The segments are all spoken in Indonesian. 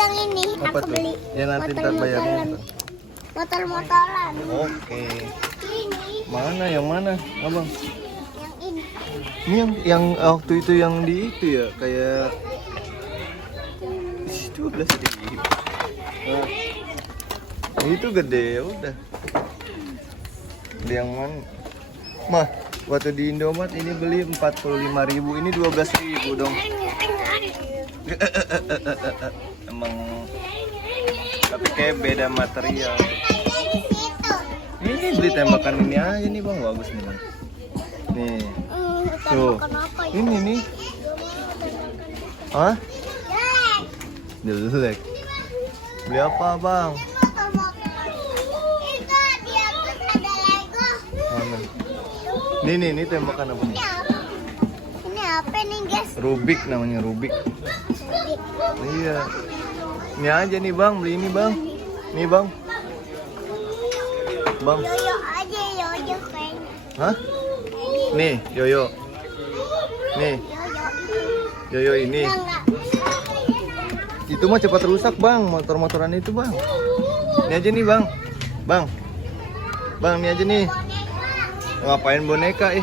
pegang ini. Apa Aku tuh? beli. Ya nanti ntar bayarnya. Motor-motoran. Oke. Ini Mana yang mana, abang? yang ini. Ini yang waktu itu yang di itu ya, kayak itu 12.000. Nah, itu gede ya udah. Beli yang mana? Mah, waktu di Indomaret ini beli 45.000, ini 12.000 dong. Emang tapi kayak beda material. Ini beli tembakan ini aja nih bang, bagus nih bang. Nih, tuh, ini nih. Hah? Jelek. Beli apa bang? Mana? Ini tembakan apa nih? Ini apa nih guys? Rubik namanya, Rubik. Iya. Ini aja nih bang, beli ini bang. Nih bang. Bang. Yoyo aja, yoyo kayaknya. Hah? Nih, yoyo. Nih, yoyo ini. Enggak. Itu mah cepat rusak bang, motor-motoran itu bang. Ini aja nih bang. Bang. Bang, ini aja nih. Ngapain boneka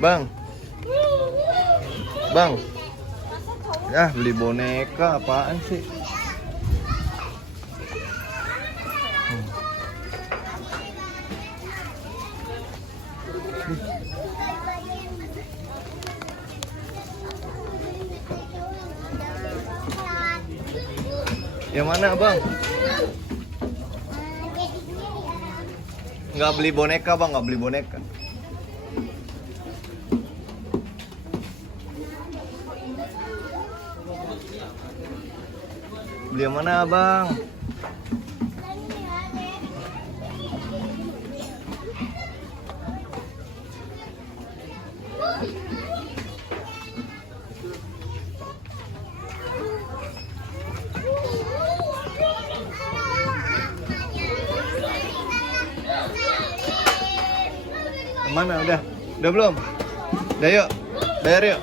Bang. Bang. Ya, beli boneka apaan sih? Yang mana bang? Nggak beli boneka bang, nggak beli boneka. Beli yang mana bang? Mana udah? Udah belum? Udah yuk. Bayar yuk.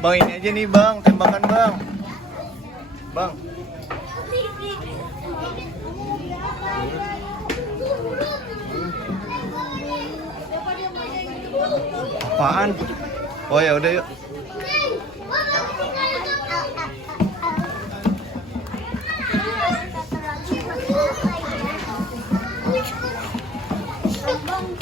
Bang ini aja nih bang, tembakan bang. Bang. Apaan? Oh ya udah yuk.